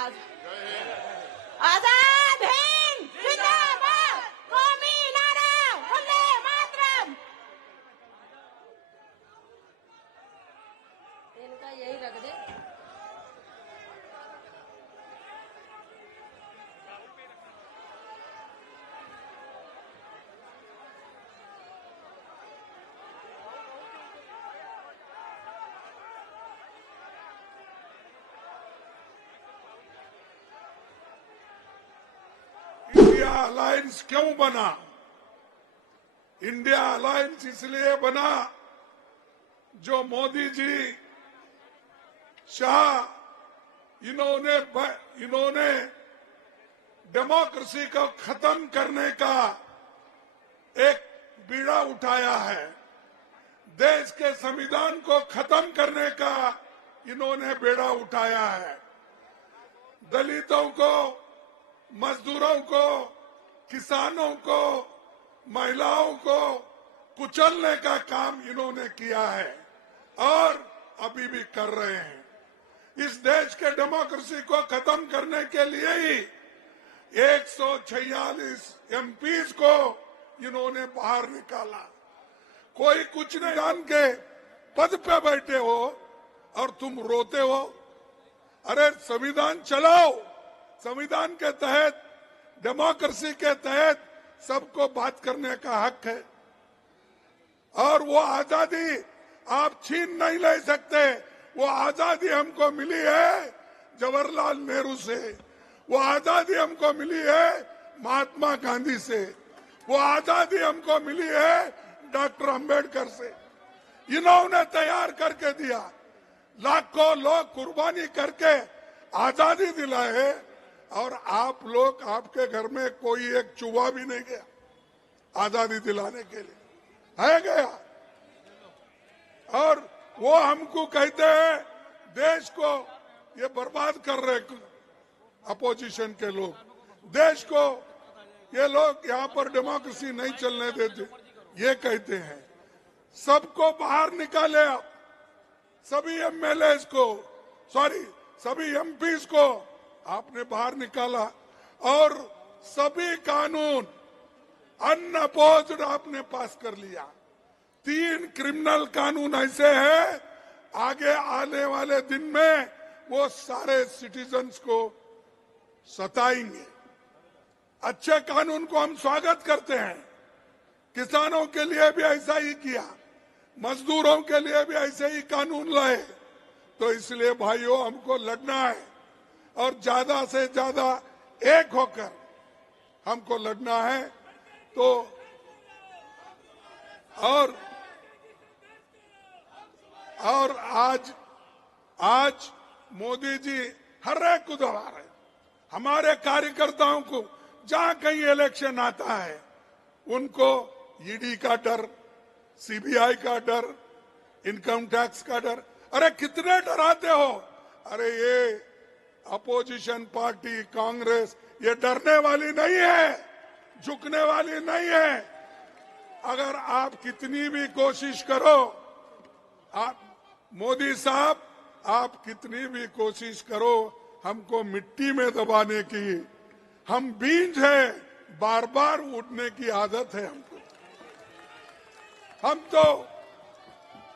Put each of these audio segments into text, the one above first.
आजाद हिंद जिंदाबाद, कौमी नारा वंदे मातरम। इनका यही रख दे। इंडिया अलायंस क्यों बना? इंडिया अलायंस इसलिए बना जो मोदी जी, शाह, इन्होंने डेमोक्रेसी को खत्म करने का एक बीड़ा उठाया है। देश के संविधान को खत्म करने का इन्होंने बेड़ा उठाया है। दलितों को, मजदूरों को, किसानों को, महिलाओं को कुचलने का काम इन्होंने किया है और अभी भी कर रहे हैं। इस देश के डेमोक्रेसी को खत्म करने के लिए ही 146 एमपीज को इन्होंने बाहर निकाला। कोई कुछ नहीं जान के पद पे बैठे हो और तुम रोते हो। अरे संविधान चलाओ, संविधान के तहत, डेमोक्रेसी के तहत सबको बात करने का हक है और वो आजादी आप छीन नहीं ले सकते। वो आजादी हमको मिली है जवाहरलाल नेहरू से, वो आजादी हमको मिली है महात्मा गांधी से, वो आजादी हमको मिली है डॉक्टर अंबेडकर से। इन्होंने तैयार करके दिया, लाखों लोग कुर्बानी करके आजादी दिलाए और आप लोग, आपके घर में कोई एक चूहा भी नहीं गया आजादी दिलाने के लिए, है गया। और वो हमको कहते हैं देश को ये बर्बाद कर रहे अपोजिशन के लोग, देश को ये लोग यहाँ पर डेमोक्रेसी नहीं चलने देते, ये कहते हैं। सबको बाहर निकाले आप, सभी एमएलएस को, सभी एमपीज को आपने बाहर निकाला और सभी कानून अनअपोज्ड आपने पास कर लिया। 3 क्रिमिनल कानून ऐसे हैं, आगे आने वाले दिन में वो सारे सिटीजन्स को सताएंगे। अच्छे कानून को हम स्वागत करते हैं। किसानों के लिए भी ऐसा ही किया, मजदूरों के लिए भी ऐसे ही कानून लाए। तो इसलिए भाइयों हमको लड़ना है और ज्यादा से ज्यादा एक होकर हमको लड़ना है। तो और आज मोदी जी हर एक को दबा रहे। हमारे कार्यकर्ताओं को जहां कहीं इलेक्शन आता है उनको ईडी का डर, सीबीआई का डर, इनकम टैक्स का डर। अरे कितने डराते हो? अरे ये अपोजिशन पार्टी कांग्रेस ये डरने वाली नहीं है, झुकने वाली नहीं है। अगर आप कितनी भी कोशिश करो, आप मोदी साहब, आप कितनी भी कोशिश करो हमको मिट्टी में दबाने की, हम बीज है, बार बार उठने की आदत है हमको। हम तो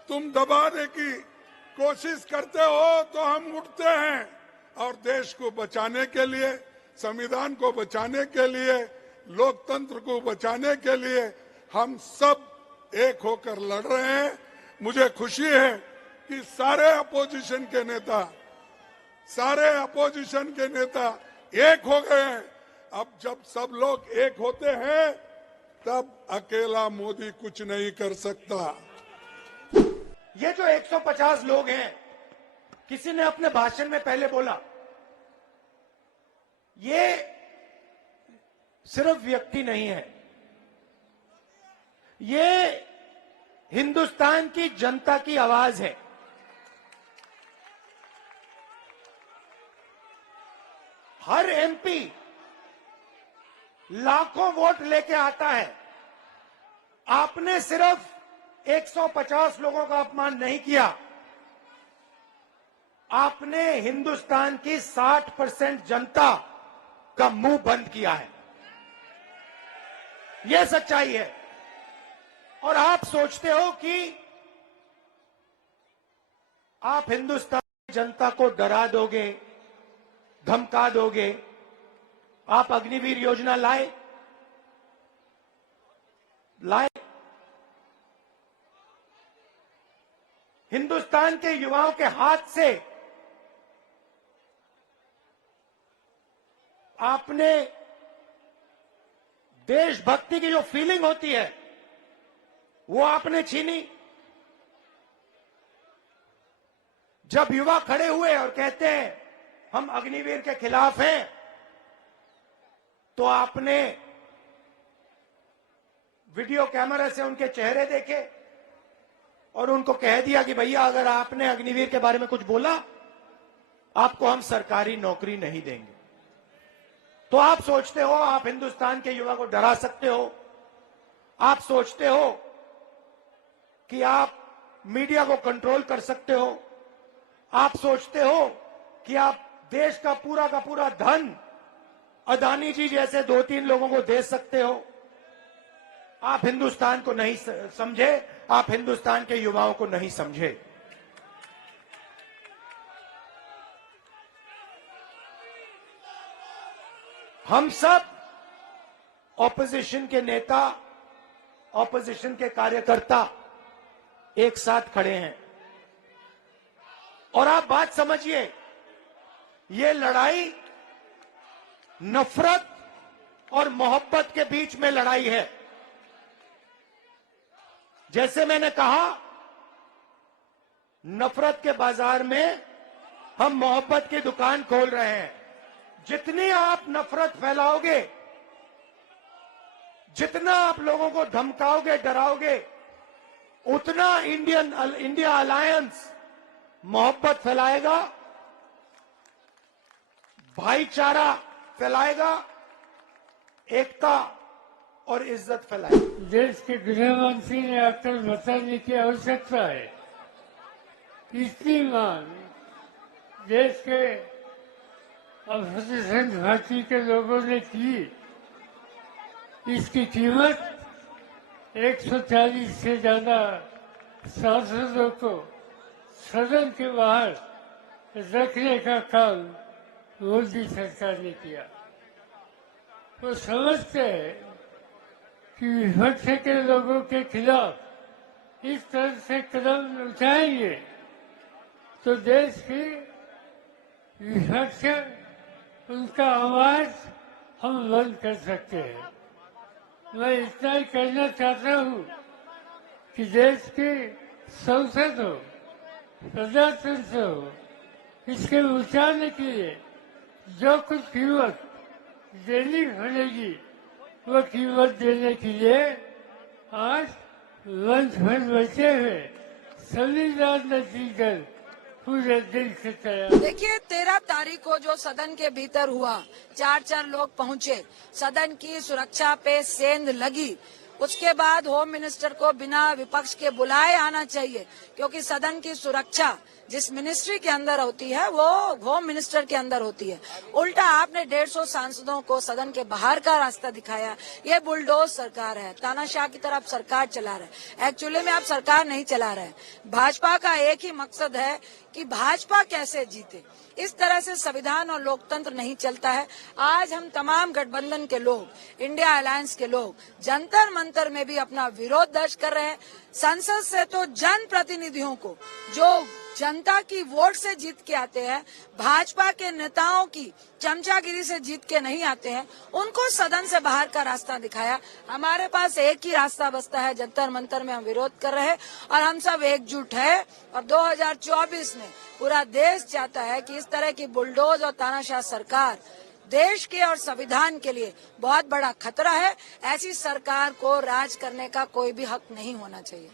तुम दबाने की कोशिश करते हो तो हम उठते हैं और देश को बचाने के लिए, संविधान को बचाने के लिए, लोकतंत्र को बचाने के लिए हम सब एक होकर लड़ रहे हैं। मुझे खुशी है कि सारे अपोजिशन के नेता एक हो गए हैं। अब जब सब लोग एक होते हैं तब अकेला मोदी कुछ नहीं कर सकता। ये जो 150 लोग हैं, किसी ने अपने भाषण में पहले बोला, ये सिर्फ व्यक्ति नहीं है, ये हिंदुस्तान की जनता की आवाज है। हर एमपी लाखों वोट लेके आता है। आपने सिर्फ 150 लोगों का अपमान नहीं किया, आपने हिंदुस्तान की 60% जनता का मुंह बंद किया है। यह सच्चाई है। और आप सोचते हो कि आप हिंदुस्तान की जनता को डरा दोगे, धमका दोगे। आप अग्निवीर योजना लाए। हिंदुस्तान के युवाओं के हाथ से आपने देशभक्ति की जो फीलिंग होती है वो आपने छीनी। जब युवा खड़े हुए और कहते हैं हम अग्निवीर के खिलाफ हैं, तो आपने वीडियो कैमरा से उनके चेहरे देखे और उनको कह दिया कि भैया अगर आपने अग्निवीर के बारे में कुछ बोला, आपको हम सरकारी नौकरी नहीं देंगे। तो आप सोचते हो आप हिंदुस्तान के युवा को डरा सकते हो। आप सोचते हो कि आप मीडिया को कंट्रोल कर सकते हो। आप सोचते हो कि आप देश का पूरा धन अदानी जी जैसे 2-3 लोगों को दे सकते हो। आप हिंदुस्तान को नहीं समझे, आप हिंदुस्तान के युवाओं को नहीं समझे। हम सब ऑपोजिशन के नेता, ऑपोजिशन के कार्यकर्ता एक साथ खड़े हैं। और आप बात समझिए, ये लड़ाई नफरत और मोहब्बत के बीच में लड़ाई है। जैसे मैंने कहा, नफरत के बाजार में हम मोहब्बत की दुकान खोल रहे हैं। जितनी आप नफरत फैलाओगे, जितना आप लोगों को धमकाओगे, डराओगे, उतना इंडिया अलायंस मोहब्बत फैलाएगा, भाईचारा फैलाएगा, एकता और इज्जत फैलाएगा। देश के गृह मंत्री ने आकर बताने की आवश्यकता है। इतनी मांग देश के अपोजिशन पार्टी के लोगों ने की। इसकी कीमत 140 से ज्यादा सांसदों को सदन के बाहर रखने का काम मोदी सरकार ने किया। वो समझते हैं कि विपक्ष के लोगों के खिलाफ इस तरह से कदम उठाएंगे तो देश की विपक्ष उनका आवाज हम बंद कर सकते हैं। मैं इतना ही कहना चाहता हूँ कि देश की संसद हो, प्रजातंत्र हो, इसके बचाने के लिए जो कुछ कीमत देनी पड़ेगी वो कीमत देने के लिए आज मंच पर बैठे हुए सभी राजनीतिक दल पूरे दिल से तैयार। देखिए, 13 तारीख को जो सदन के भीतर हुआ, 4 लोग पहुंचे, सदन की सुरक्षा पे सेंध लगी। उसके बाद होम मिनिस्टर को बिना विपक्ष के बुलाए आना चाहिए, क्योंकि सदन की सुरक्षा जिस मिनिस्ट्री के अंदर होती है वो होम मिनिस्टर के अंदर होती है। उल्टा आपने 150 सांसदों को सदन के बाहर का रास्ता दिखाया। ये बुलडोज सरकार है, तानाशाह की तरफ सरकार चला रहे हैं। एक्चुअली में आप सरकार नहीं चला रहे हैं। भाजपा का एक ही मकसद है कि भाजपा कैसे जीते। इस तरह से संविधान और लोकतंत्र नहीं चलता है। आज हम तमाम गठबंधन के लोग, इंडिया अलायंस के लोग जंतर मंतर में भी अपना विरोध दर्ज कर रहे हैं। संसद से तो जन प्रतिनिधियों को जो जनता की वोट से जीत के आते हैं, भाजपा के नेताओं की चमचागिरी से जीत के नहीं आते हैं, उनको सदन से बाहर का रास्ता दिखाया। हमारे पास एक ही रास्ता बचता है, जंतर मंतर में हम विरोध कर रहे हैं और हम सब एकजुट है। और 2024 में पूरा देश चाहता है कि इस तरह की बुलडोज और तानाशाह सरकार देश के और संविधान के लिए बहुत बड़ा खतरा है। ऐसी सरकार को राज करने का कोई भी हक नहीं होना चाहिए।